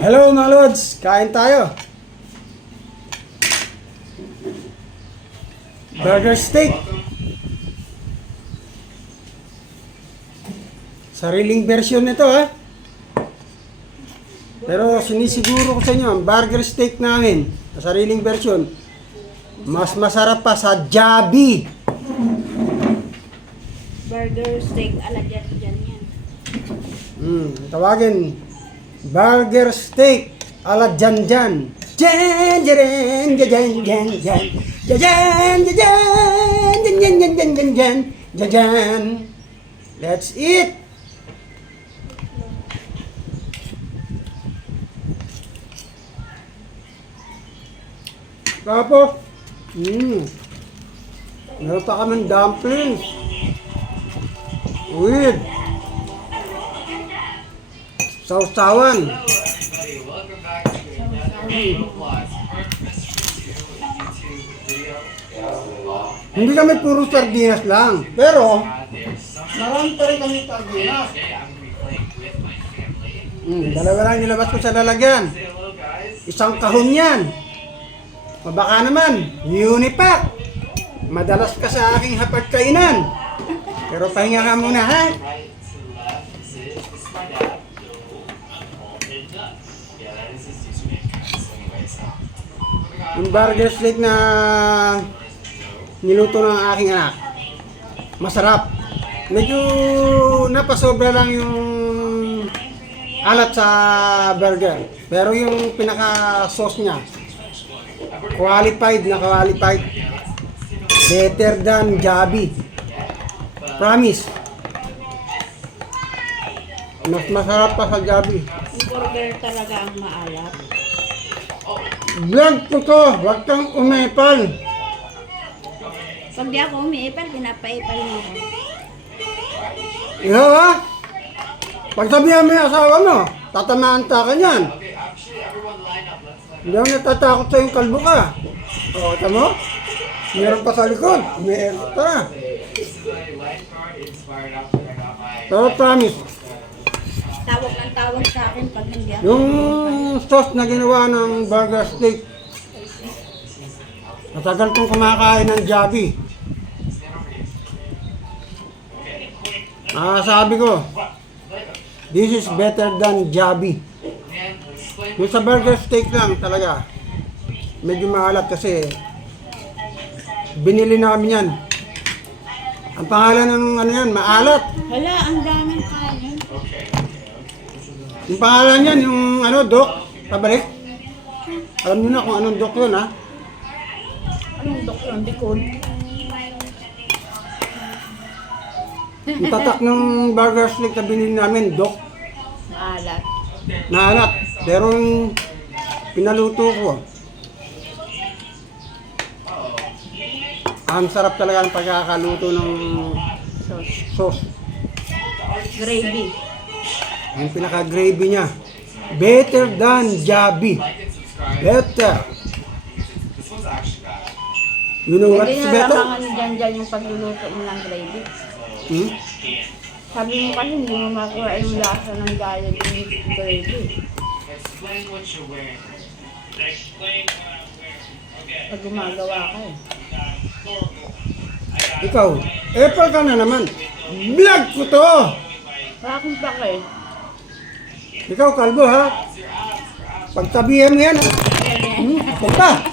Hello mga Lods! Kain tayo! Burger steak! Sariling version nito ha. Pero sinisiguro ko sa inyo, ang burger steak namin, sariling version, mas masarap pa sa Jollibee. Burger steak ala dyan yan. Tawagin, burger steak ala Jan Jan. Jan Jan Jan Jan Jan Jan Jan Jan Jan Jan Jan Jan Jan Jan Jan. Let's eat. Tapos, meron pa kaming dumplings. With sausawan. Hindi kami puro sardinas lang. Pero, marami pa rin kami sardinas. Dalawa lang nilabas ko sa lalagyan. Isang kahon yan. O baka naman, Unipack. Madalas ka sa aking hapagkainan. Pero pahinga ka muna ha. Yung burger steak na niluto ng aking anak, masarap. Medyo napasobra lang yung alat sa burger. Pero yung pinaka-sauce niya, qualified na qualified. Better than Jollibee. Promise. Mas masarap pa sa Jollibee. Yung burger talaga ang maalat. Vlog ko to, huwag kang umepal. Pag di ako umiipal, pinapaipal mo ako. Ikaw ha? Pag sabihan mo yung asawa mo, tatamaan ta ka niyan. Hindi ako natatakot sa yung kalbo ka. O, tamo? Meron pa sa likod. Meron pa. Pero promise, Tawag ng tawag sa akin pag hindi ako. yung sauce na ginawa ng burger steak, matagal kong kumakain ng Jollibee. Sabi ko, this is better than Jollibee. Yung sa burger steak lang talaga, medyo maalat kasi binili namin yan. Ang pangalan ng ano yan, maalat. Hala, ang daming kain. Yung pangalan yan, yung ano, Doc, pabalik. Alam niyo na kung anong Doc yun ha. Anong dok yun? Dikon? Yung tatak ng burger steak na binili namin, Doc, Maalat. maalat. Pero yung pinaluto ko, ang sarap talaga ng pagkakaluto ng sauce. Gravy. Yung pinaka-gravy niya. Better than Jollibee. Better. You know what's Hindi better? nalamangan dyan yung pagluluto mo ng gravy. Sabi mo kasi hindi mo makuha yung lasa ng Jollibee gravy. Explain what you're wearing. Explain what I'm wearing. Okay. Pag gumagawa ka eh. Ikaw, Apple ka na naman. Vlog ko to! Bakit pa kayo? Ikaw, kalbo ha? Pagsabihan mo yan ha? Punta!